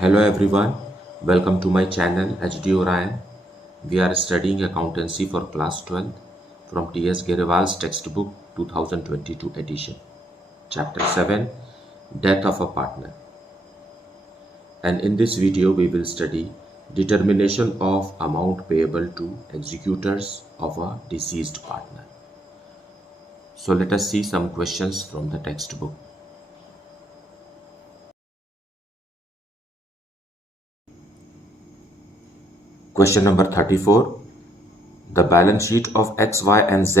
Hello everyone, welcome to my channel HD Orion. We are studying accountancy for class 12 from T.S. Gerewal's textbook 2022 edition. Chapter 7, Death of a Partner. And in this video we will study determination of amount payable to executors of a deceased partner. So let us see some questions from the textbook. Question number 34. The balance sheet of X, Y and Z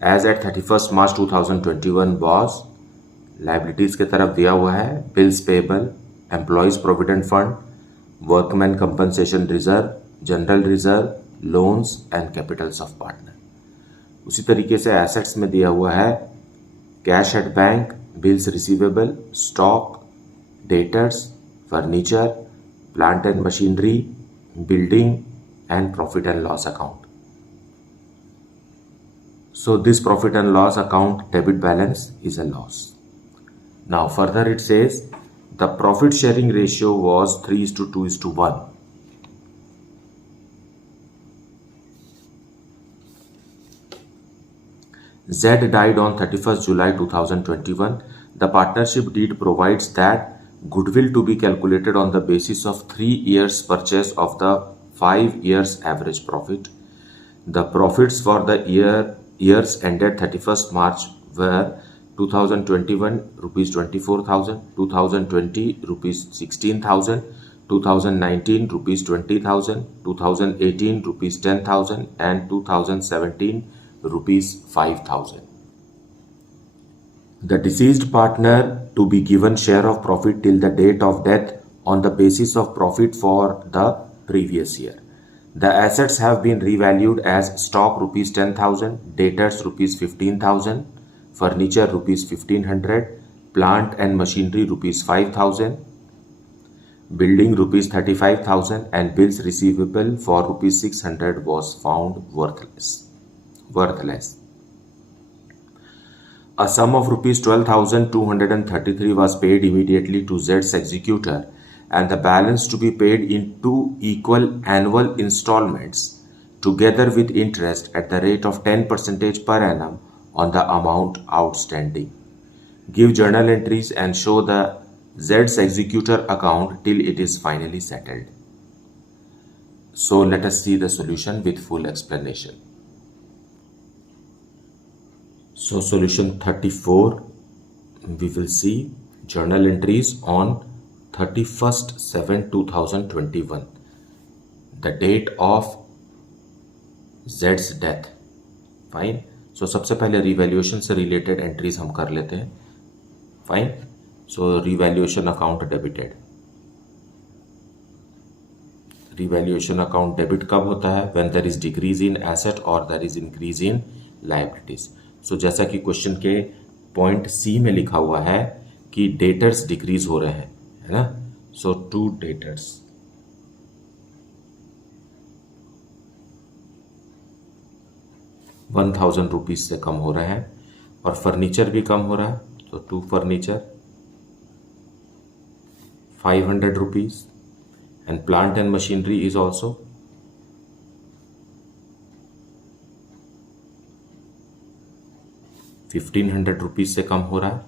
as at 31st March 2021 was liabilities की तरफ दिया हुआ है bills payable, employees provident fund, workman compensation reserve, general reserve, loans and capitals of partner. उसी तरीके से assets में दिया हुआ है cash at bank, bills receivable, stock, debtors, furniture, plant and machinery, building and profit and loss account. So this profit and loss account debit balance is a loss. Now further it says the profit sharing ratio was 3:2:1. Z died on 31st July 2021. The partnership deed provides that goodwill to be calculated on the basis of 3 years purchase of the 5 years average profit. The profits for the years ended 31st March were 2021 rupees 24,000, 2020 rupees 16,000, 2019 rupees 20,000, 2018 rupees 10,000 and 2017 rupees 5,000. The deceased partner to be given share of profit till the date of death on the basis of profit for the previous year. The assets have been revalued as stock rupees 10,000, debtors rupees 15,000, furniture rupees 1,500, plant and machinery rupees 5,000, building rupees 35,000 and bills receivable for rupees 600 was found worthless. A sum of rupees 12,233 was paid immediately to Z's executor and the balance to be paid in 2 equal annual installments together with interest at the rate of 10% per annum on the amount outstanding. Give journal entries and show the Z's executor account till it is finally settled. So let us see the solution with full explanation. So solution 34, we will see journal entries on 31st/7/2021, the date of Z's death. Fine. So सबसे पहले revaluation से related entries हम कर लेते हैं. Fine. So revaluation account debited. Revaluation account debit कब होता है? When there is decrease in asset और there is increase in liabilities. So जैसा कि क्वेश्चन के पॉइंट सी में लिखा हुआ है कि डेटर्स डिक्रीज हो रहे हैं, है ना. सो 2 डेटर्स, ₹1,000 से कम हो रहे हैं और फर्नीचर भी कम हो रहा है. तो 2 furniture ₹500 and plant and machinery is also ₹1,500 से कम हो रहा है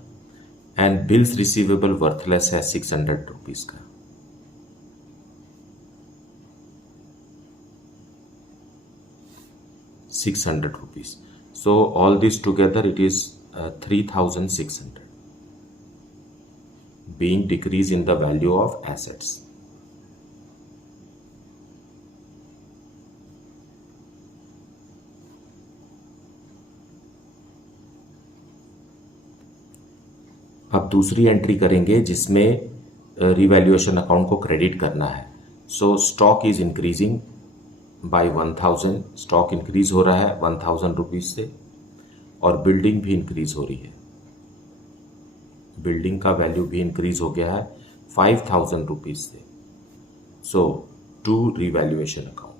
एंड बिल्स रिसीवेबल वर्थलेस है ₹600 का. ₹600. So all this together it is 3,600 being decrease in the value of assets. अब दूसरी एंट्री करेंगे जिसमें रिवैल्यूएशन अकाउंट को क्रेडिट करना है. सो stock is increasing by 1,000. Stock increase हो रहा है ₹1,000 से और बिल्डिंग भी इंक्रीज हो रही है. बिल्डिंग का वैल्यू भी इंक्रीज हो गया है ₹5,000 से. So to revaluation account.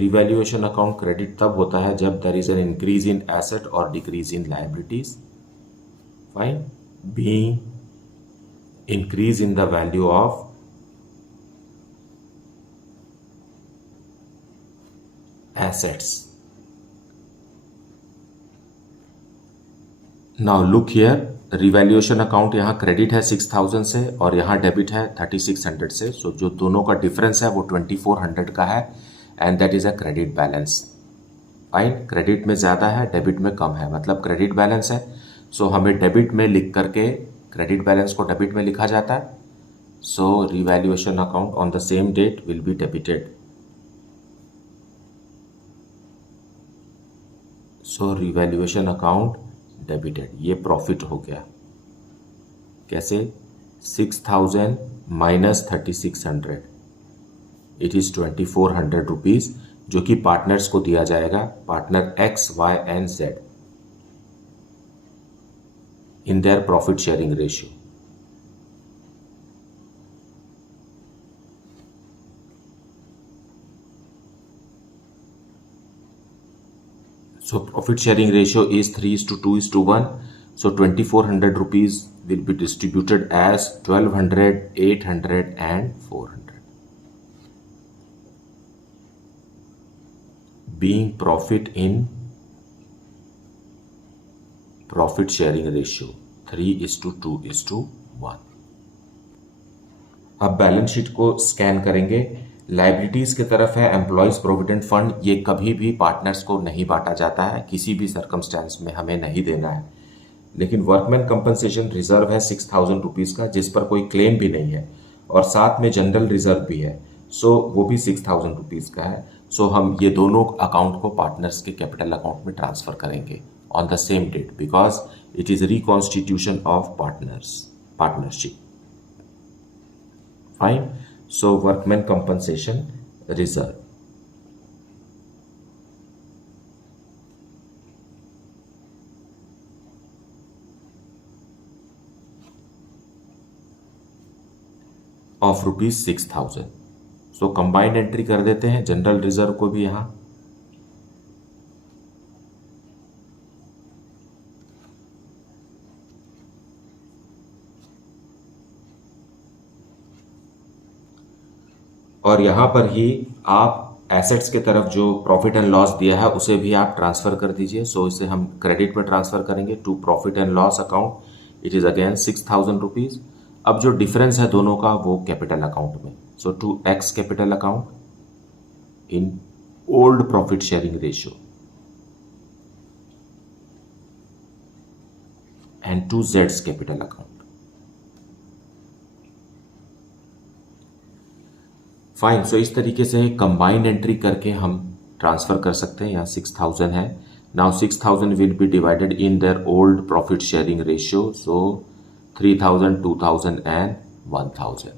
Revaluation account credit तब होता है जब there is an increase in asset और decrease in liabilities. Fine. being increase in the value of assets. Now look here, revaluation account यहाँ क्रेडिट है 6000 से और यहाँ डेबिट है 3600 से. सो जो दोनों का डिफरेंस है वो 2400 का है and that is a credit balance. Fine, credit में ज़्यादा है, डेबिट में कम है, मतलब क्रेडिट बैलेंस है. सो हमें डेबिट में लिख करके क्रेडिट बैलेंस को डेबिट में लिखा जाता है. So revaluation account on the same date will be debited. So revaluation account debited. ये प्रॉफिट हो गया. कैसे? 6000 माइनस 3600 इट इज 2400 रुपीज, जो कि पार्टनर्स को दिया जाएगा, partner X Y and Z in their profit sharing ratio. So profit sharing ratio is 3:2:1. So 2400 rupees will be distributed as 1200, 800 and 400. Being profit in profit sharing ratio 3:2:1. अब balance sheet को scan करेंगे. Liabilities की तरफ है employees provident fund. ये कभी भी partners को नहीं बांटा जाता है, किसी भी सर्कमस्टेंस में हमें नहीं देना है. लेकिन वर्कमैन कंपनसेशन रिजर्व है 6000 रुपीज़ का, जिस पर कोई क्लेम भी नहीं है, और साथ में जनरल रिजर्व भी है. सो वो भी 6000 रुपीज़ का है. सो हम ये दोनों अकाउंट को पार्टनर्स के कैपिटल अकाउंट में ट्रांसफर करेंगे on the same date, because it is reconstitution of partnership. Fine. So workman compensation reserve. Of rupees 6000. So combined entry कर देते हैं जनरल रिजर्व को भी यहां. और यहां पर ही आप एसेट्स के तरफ जो प्रॉफिट एंड लॉस दिया है उसे भी आप ट्रांसफर कर दीजिए. सो इसे हम क्रेडिट में ट्रांसफर करेंगे to profit and loss account. It is again 6000 rupees. अब जो डिफरेंस है दोनों का वो कैपिटल अकाउंट में. So to x capital account in old profit sharing ratio and to जेड्स कैपिटल अकाउंट. फाइन. सो इस तरीके से कंबाइंड एंट्री करके हम ट्रांसफर कर सकते हैं. यहाँ 6000 है. Now 6000 will be divided in their old profit sharing ratio. So 3000, 2000 and 1000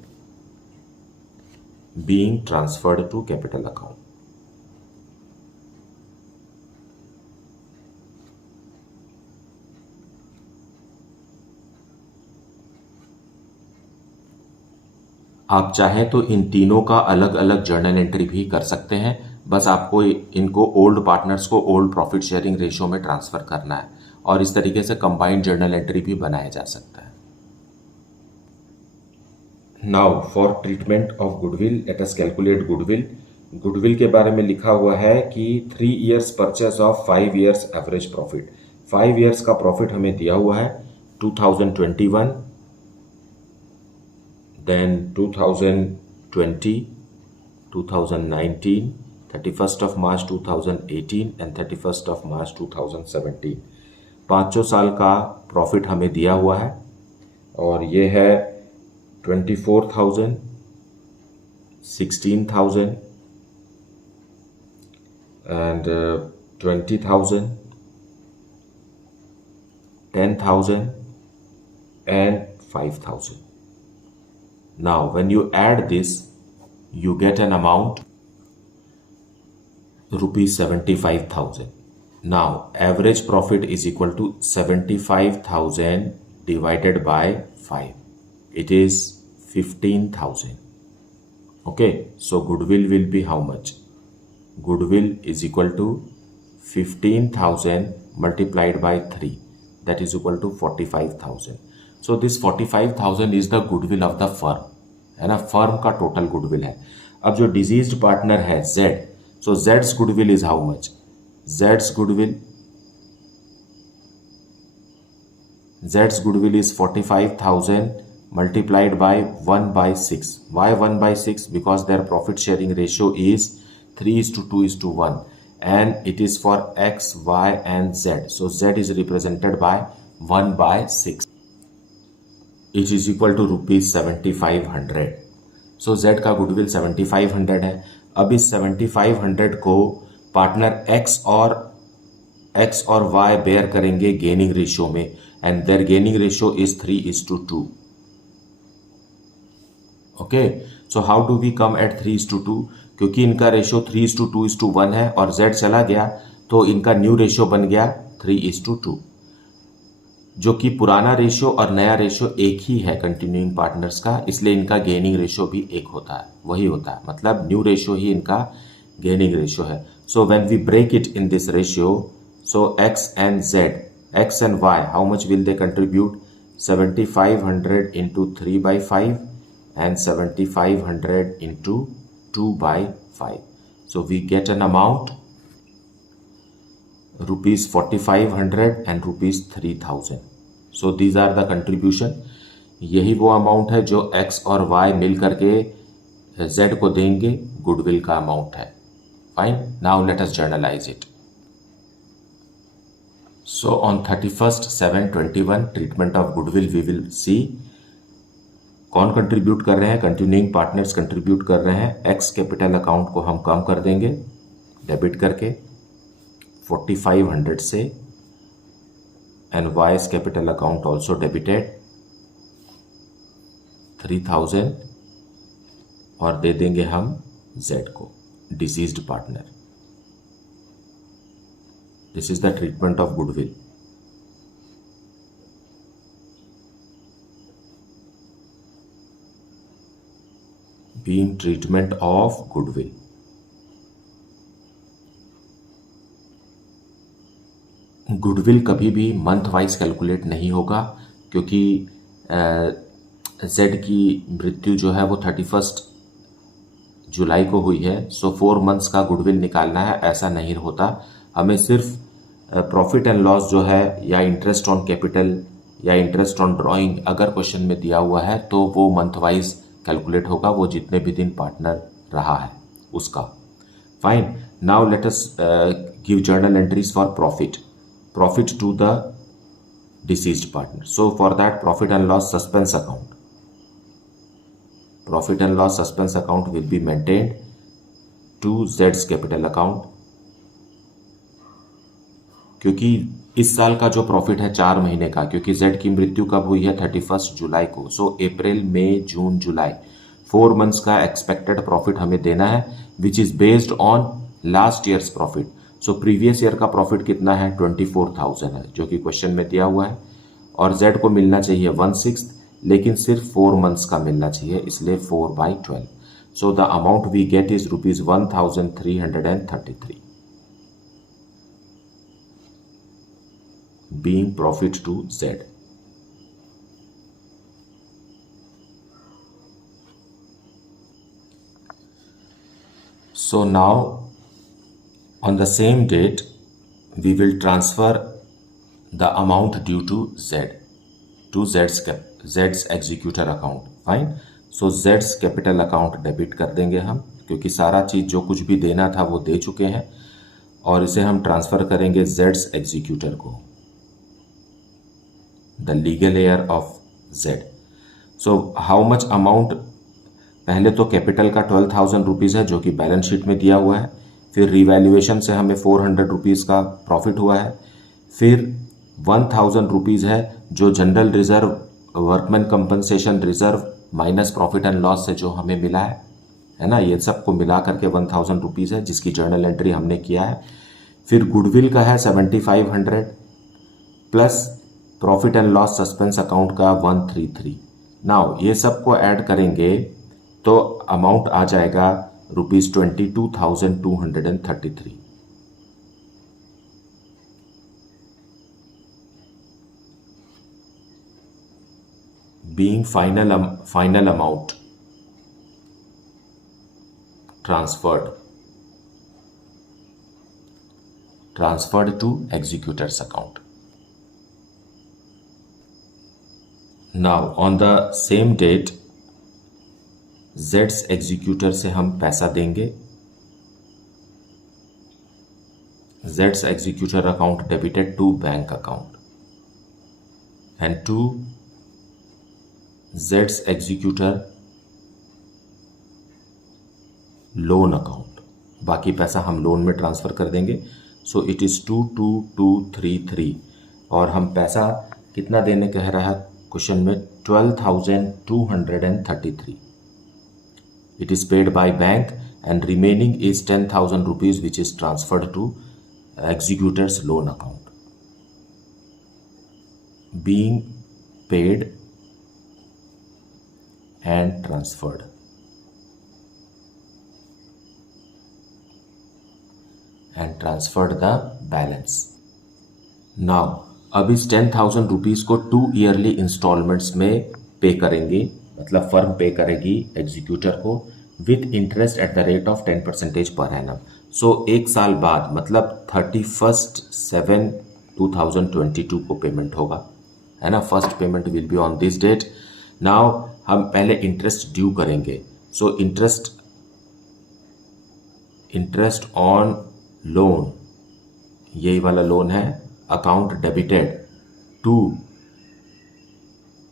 being transferred to capital account. आप चाहें तो इन तीनों का अलग अलग जर्नल एंट्री भी कर सकते हैं. बस आपको इनको ओल्ड पार्टनर्स को ओल्ड प्रॉफिट शेयरिंग रेशियो में ट्रांसफर करना है और इस तरीके से कंबाइंड जर्नल एंट्री भी बनाया जा सकता है. Now for treatment of goodwill, let us calculate goodwill. Goodwill के बारे में लिखा हुआ है कि 3 years purchase of 5 years average profit. 5 years का प्रॉफिट हमें दिया हुआ है 2021, then 2020, 2019, 31st of March 2018 and 31st of March 2017. 5 साल का प्रॉफिट हमें दिया हुआ है और ये है 24,000, 16,000 and 20,000, 10,000 and 5,000. Now when you add this you get an amount rupees 75,000. Now average profit is equal to 75,000 divided by 5. It is 15,000. Okay, so goodwill will be how much? Goodwill is equal to 15,000 multiplied by 3, that is equal to 45,000. So this 45,000 is the goodwill of the firm, है ना, firm का total goodwill है। अब जो diseased partner है Z, so Jades goodwill is how much, Jades goodwill is 45,000 multiplied by 1/6. Why 1/6? Because their profit sharing ratio is 3:2:1 and it is for X, Y and Z. So Z is represented by 1/6. It is equal to rupees 7,500. So Z का goodwill 7,500 है। अब इस 7,500 को partner X और Y bear करेंगे gaining ratio में, and their gaining ratio is 3:2. Okay, so how do we come at 3:2? क्योंकि इनका रेशियो 3:2:1 है और Z चला गया तो इनका न्यू रेशियो बन गया 3:2, जो कि पुराना रेशियो और नया रेशियो एक ही है कंटिन्यूइंग पार्टनर्स का, इसलिए इनका गेनिंग रेशियो भी एक होता है, वही होता है, मतलब न्यू रेशियो ही इनका गेनिंग रेशियो है। So when we break it in this ratio, so X and Y, how much will they contribute? 7,500 into 3/5 and 7,500 into 2/5. So we get an amount rupees 4,500 and rupees 3,000. So these are the contribution. यही वो amount है जो X और Y मिल करके Z को देंगे, goodwill का amount है। Fine, now let us journalize it. So on 31st/7/21 treatment of goodwill we will see कौन कंट्रीब्यूट कर रहे हैं, कंटिन्यूइंग पार्टनर्स कंट्रीब्यूट कर रहे हैं। एक्स कैपिटल अकाउंट को हम कम कर देंगे डेबिट करके 4,500 से, and wise capital account also debited 3,000, और दे देंगे हम जेड को, deceased partner. This is the treatment of goodwill. being treatment of goodwill. Goodwill कभी भी मंथ वाइज कैलकुलेट नहीं होगा, क्योंकि जेड की मृत्यु जो है वो 31 जुलाई को हुई है। सो 4 मंथ्स का गुडविल निकालना है, ऐसा नहीं होता। हमें सिर्फ प्रॉफिट एंड लॉस जो है, या इंटरेस्ट ऑन कैपिटल या इंटरेस्ट ऑन ड्रॉइंग अगर क्वेश्चन में दिया हुआ है तो वो मंथ वाइज कैलकुलेट होगा, वो जितने भी दिन पार्टनर रहा है उसका। Fine, now let us give journal entries for profit to the deceased partner. So for that profit and loss suspense account will be maintained to जेड्स कैपिटल अकाउंट, क्योंकि इस साल का जो प्रॉफिट है 4 महीने का, क्योंकि जेड की मृत्यु कब हुई है 31 जुलाई को। सो अप्रैल, मई, जून, जुलाई 4 मंथ्स का एक्सपेक्टेड प्रॉफिट हमें देना है, which is based on last years profit. So previous year का प्रॉफिट कितना है 24,000 है, जो कि क्वेश्चन में दिया हुआ है, और जेड को मिलना चाहिए 1/6, लेकिन सिर्फ 4 मंथ्स का मिलना चाहिए, इसलिए 4/12। So the amount we get is rupees 1,333 being profit to Z. So now on the same date we will transfer the amount due to Z to Z's executor account. Fine. So Z's capital account debit कर देंगे हम, क्योंकि सारा चीज जो कुछ भी देना था वो दे चुके हैं, और इसे हम ट्रांसफर करेंगे Z's executor को, the legal heir of Z. So how much amount? पहले तो कैपिटल का 12,000 रुपीज़ है जो कि बैलेंस शीट में दिया हुआ है, फिर रिवैल्यूएशन से हमें 400 रुपीज़ का प्रॉफिट हुआ है, फिर 1,000 रुपीज़ है जो general reserve, workman compensation reserve minus profit and loss से जो हमें मिला है ना, ये सबको मिला करके 1,000 रुपीज़ है जिसकी जर्नल एंट्री हमने किया है। फिर गुडविल का है 7,500 plus profit and loss suspense account का 133। नाउ ये सब को ऐड करेंगे तो अमाउंट आ जाएगा rupees 22,233। being final amount transferred to executor's account. Now on the same date Z's executor से हम पैसा देंगे. Z's executor account debited to bank account and to Z's executor loan account. बाकी पैसा हम लोन में ट्रांसफ़र कर देंगे. सो इट इज़ 22233 और हम पैसा कितना देने कह रहा है क्वेश्चन में 12,233. It is paid by bank and remaining is 10,000 rupees which is transferred to executor's loan account. Being paid and transferred. And transferred the balance. Now अब इस 10,000 रुपीज़ को 2 ईयरली इंस्टॉलमेंट्स में पे करेंगे. मतलब फर्म पे करेगी एग्जीक्यूटर को with interest at the rate of 10% per annum. सो एक साल बाद मतलब 31/7/2022 को पेमेंट होगा, है ना. First payment will be on this date. Now हम पहले इंटरेस्ट ड्यू करेंगे. सो इंटरेस्ट ऑन लोन, यही वाला लोन है, account debited to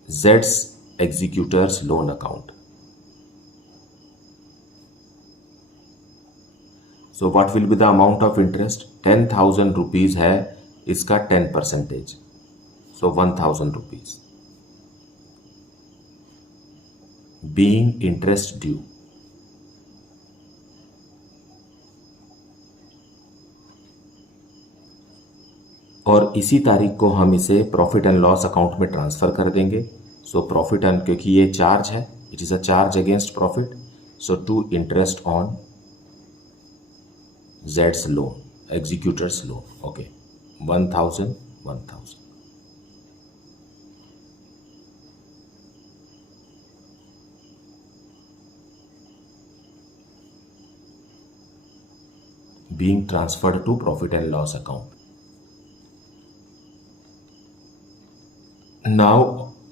Z's executor's loan account. So what will be the amount of interest? 10,000 rupees है, इसका 10%. सो 1,000 rupees being interest due. और इसी तारीख को हम इसे प्रॉफिट एंड लॉस अकाउंट में ट्रांसफ़र कर देंगे. सो प्रॉफिट एंड, क्योंकि ये चार्ज है, it is a charge against profit. So to interest on Z's loan, executor's loan. Okay, 1,000. Being transferred to profit and loss account. Now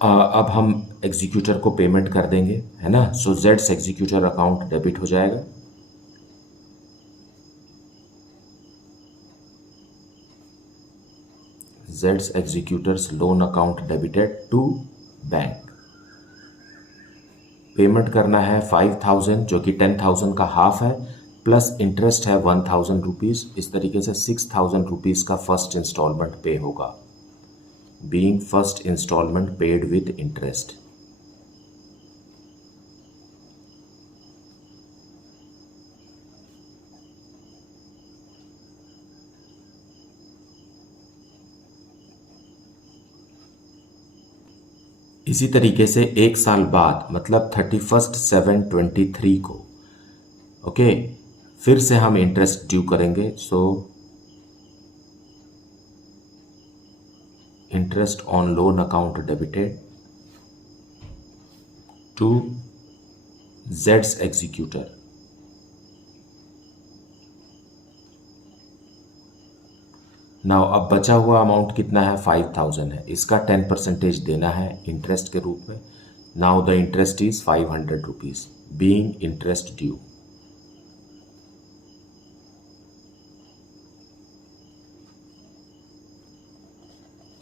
अब हम executor को payment कर देंगे, है ना. सो Z's एग्जीक्यूटर अकाउंट डेबिट हो जाएगा. Z's executor's loan account debited to bank. Payment करना है 5,000 जो कि 10,000 का हाफ है, प्लस इंटरेस्ट है 1,000 रुपीज़. इस तरीके से 6,000 रुपीज़ का फर्स्ट इंस्टॉलमेंट पे होगा. Being first installment paid with interest. इसी तरीके से एक साल बाद मतलब 31/7/23 को ओके फिर से हम इंटरेस्ट ड्यू करेंगे. So interest on loan account debited to Z's executor. Now अब बचा हुआ अमाउंट कितना है? 5,000 है. इसका 10% देना है इंटरेस्ट के रूप में. Now the interest is 500 rupees being interest due.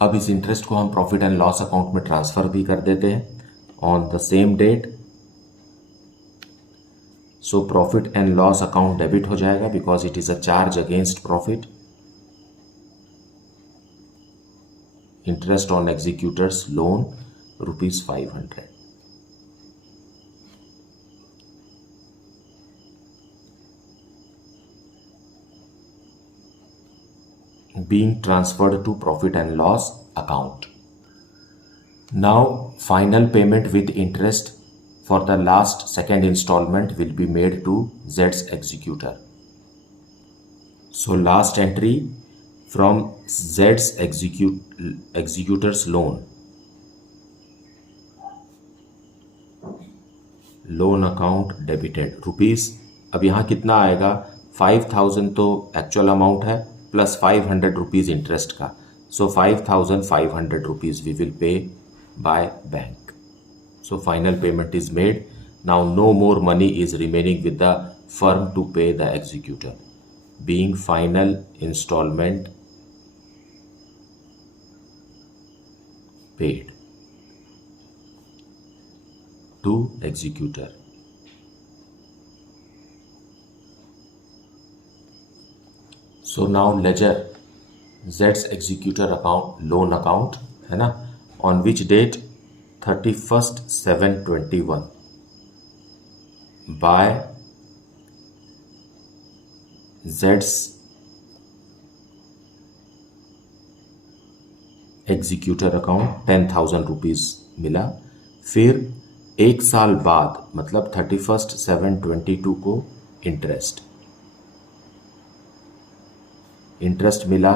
अब इस इंटरेस्ट को हम प्रॉफिट एंड लॉस अकाउंट में ट्रांसफ़र भी कर देते हैं on the same date. So profit and loss account debit हो जाएगा because it is a charge against profit. Interest on executor's loan ₹500. being transferred to profit and loss account. Now final payment with interest for the last second installment will be made to Z's executor. So last entry from Z's executor's loan loan account debited rupees. अब यहाँ कितना आएगा, 5000 तो actual amount है plus 500 rupees interest का, so 5500 rupees we will pay by bank. So final payment is made. Now no more money is remaining with the firm to pay the executor, being final instalment paid to executor. So now ledger Z's executor account, loan account है ना, on which date 31/7/21 by Z's executor account 10,000 rupees मिला। फिर एक साल बाद मतलब 31/7/22 को interest मिला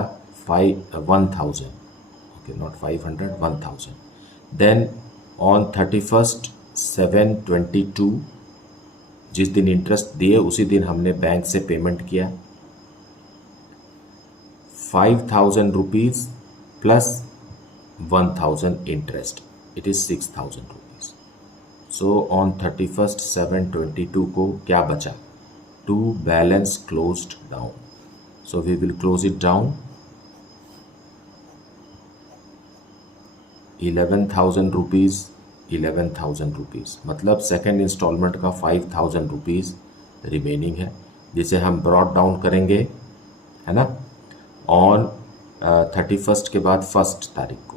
1,000, ओके नॉट 500, 1,000। देन ऑन 31/7/22 जिस दिन इंटरेस्ट दिए उसी दिन हमने बैंक से पेमेंट किया 5,000 rupees plus 1,000 interest, it is 6,000 rupees. So on 31/7/22 को क्या बचा, to balance closed down. So we will close it down 11,000 rupees, 11,000 rupees, मतलब सेकेंड इंस्टॉलमेंट का 5,000 रुपीज़ रिमेनिंग है जिसे हम ब्रॉड डाउन करेंगे, है ना, ऑन 31 के बाद 1 तारीख को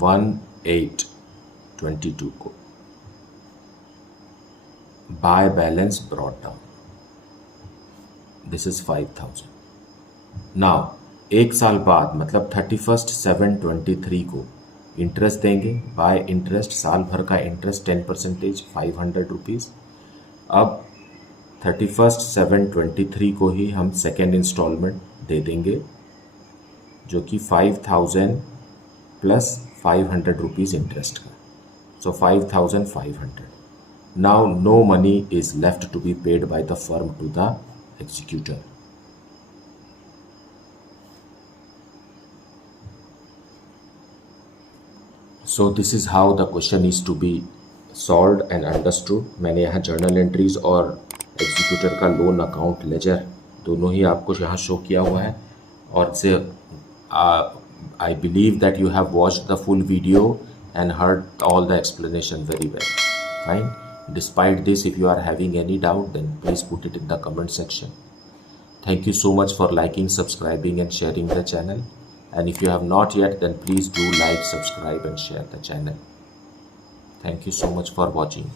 1/8/22 को by balance brought down, this is 5,000। Now एक साल बाद मतलब 31/7/23 को इंटरेस्ट देंगे, बाय इंटरेस्ट साल भर का इंटरेस्ट 10% 500 रुपीज़। अब 31/7/23 को ही हम सेकेंड इंस्टॉलमेंट दे देंगे जो कि 5,000 प्लस 500 रुपीज़ इंटरेस्ट का, so 5,500। Now no money is left to be paid by the firm to the executor. So this is how the question is to be solved and understood. मैंने यहाँ journal entries और executor का loan account laser दोनों ही आपको यहाँ show किया हुआ है, और से I believe that you have watched the full video and heard all the explanation very well. Fine. Despite this, if you are having any doubt, then please put it in the comment section. Thank you so much for liking, subscribing and sharing the channel. And if you have not yet, then please do like, subscribe and share the channel. Thank you so much for watching.